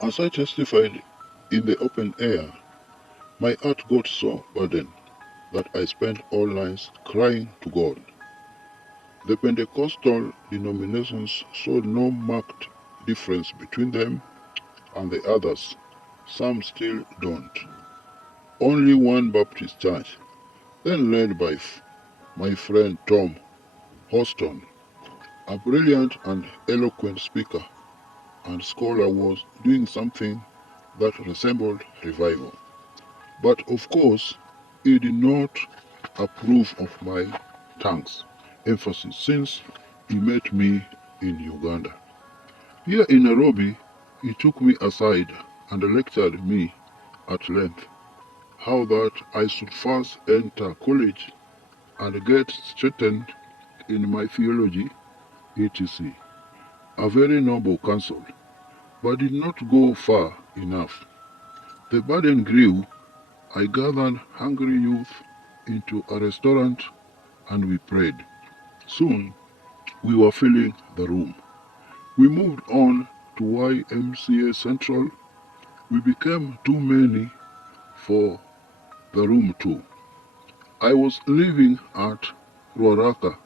As I testified in the open air, my heart got so burdened that I spent all night crying to God. The Pentecostal denominations saw no marked difference between them and the others. Some still don't. Only one Baptist church, then led by my friend Tom Houston, a brilliant and eloquent speaker and scholar, was doing something that resembled revival. But of course, he did not approve of my thanks emphasis since he met me in Uganda. Here in Nairobi, he took me aside and lectured me at length how that I should first enter college and get straightened in my theology, etc. A very noble counsel, but did not go far enough. The burden grew. I gathered hungry youth into a restaurant and we prayed. Soon we were filling the room. We moved on to YMCA Central. We became too many for the room too. I was living at Ruaraka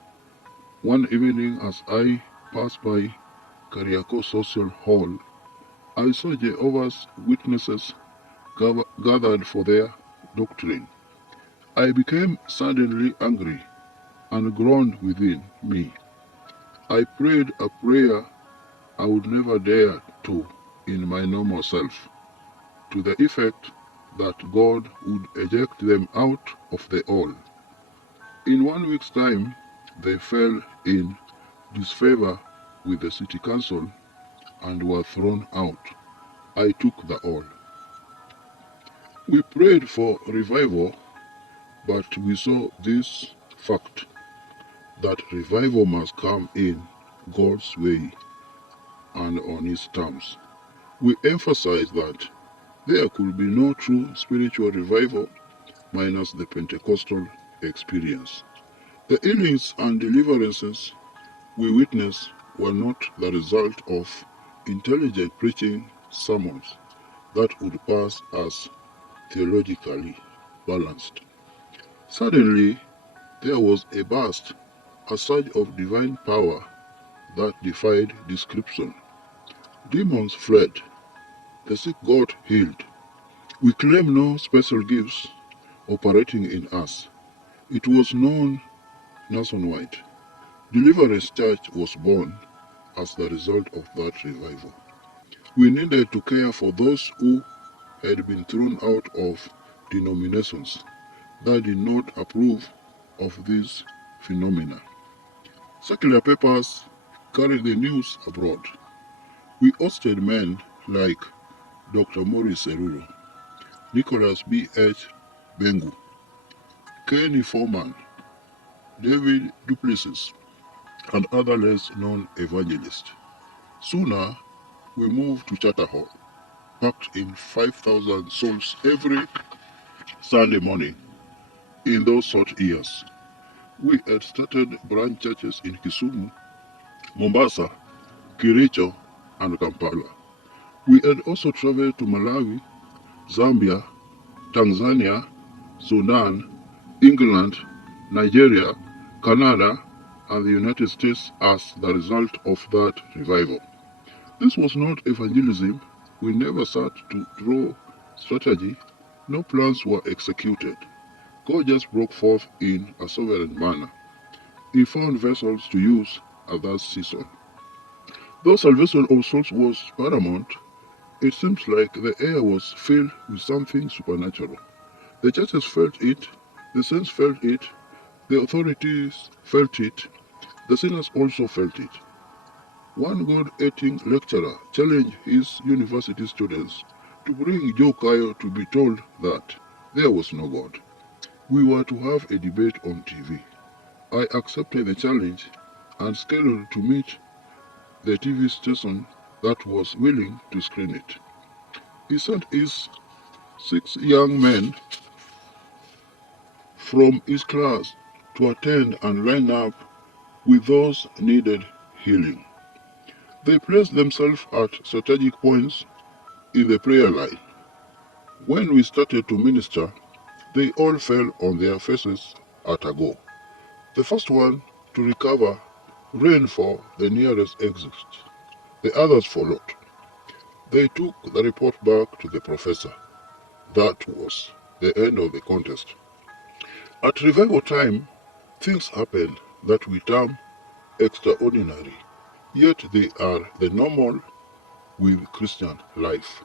one evening as I passed by Kariako Social Hall. I saw Jehovah's Witnesses gathered for their doctrine. I became suddenly angry and groaned within me. I prayed a prayer I would never dare to in my normal self, to the effect that God would eject them out of the all. In 1 week's time, they fell in disfavor with the city council and were thrown out. I took the all. We prayed for revival, but we saw this fact that revival must come in God's way and on His terms. We emphasized that there could be no true spiritual revival minus the Pentecostal experience. The healings and deliverances we witnessed were not the result of intelligent preaching sermons that would pass as theologically balanced. Suddenly, there was a burst, a surge of divine power that defied description. Demons fled, the sick got healed. We claim no special gifts operating in us. It was known nationwide. Deliverance Church was born as the result of that revival. We needed to care for those who had been thrown out of denominations that did not approve of these phenomena. Secular papers carried the news abroad. We hosted men like Dr. Maurice Seruro, Nicholas B.H. Bengu, Kenny Foreman, David Duplessis, and other less known evangelists. Sooner, we moved to Charter Hall, packed in 5,000 souls every Sunday morning. In those short years, we had started branch churches in Kisumu, Mombasa, Kericho, and Kampala. We had also traveled to Malawi, Zambia, Tanzania, Sudan, England, Nigeria, Canada, and the United States as the result of that revival. This was not evangelism. We never sought to draw strategy. No plans were executed. God just broke forth in a sovereign manner. He found vessels to use at that season. Though salvation of souls was paramount, it seems like the air was filled with something supernatural. The churches felt it, the saints felt it, the authorities felt it, the sinners also felt it. One God-hating lecturer challenged his university students to bring Kayo to be told that there was no God. We were to have a debate on TV. I accepted the challenge and scheduled to meet the TV station that was willing to screen it. He sent his 6 young men from his class to attend and line up with those needed healing. They placed themselves at strategic points in the prayer line. When we started to minister, they all fell on their faces at a go. The first one to recover ran for the nearest exit. The others followed. They took the report back to the professor. That was the end of the contest. At revival time, things happened that we term extraordinary, yet they are the normal with Christian life.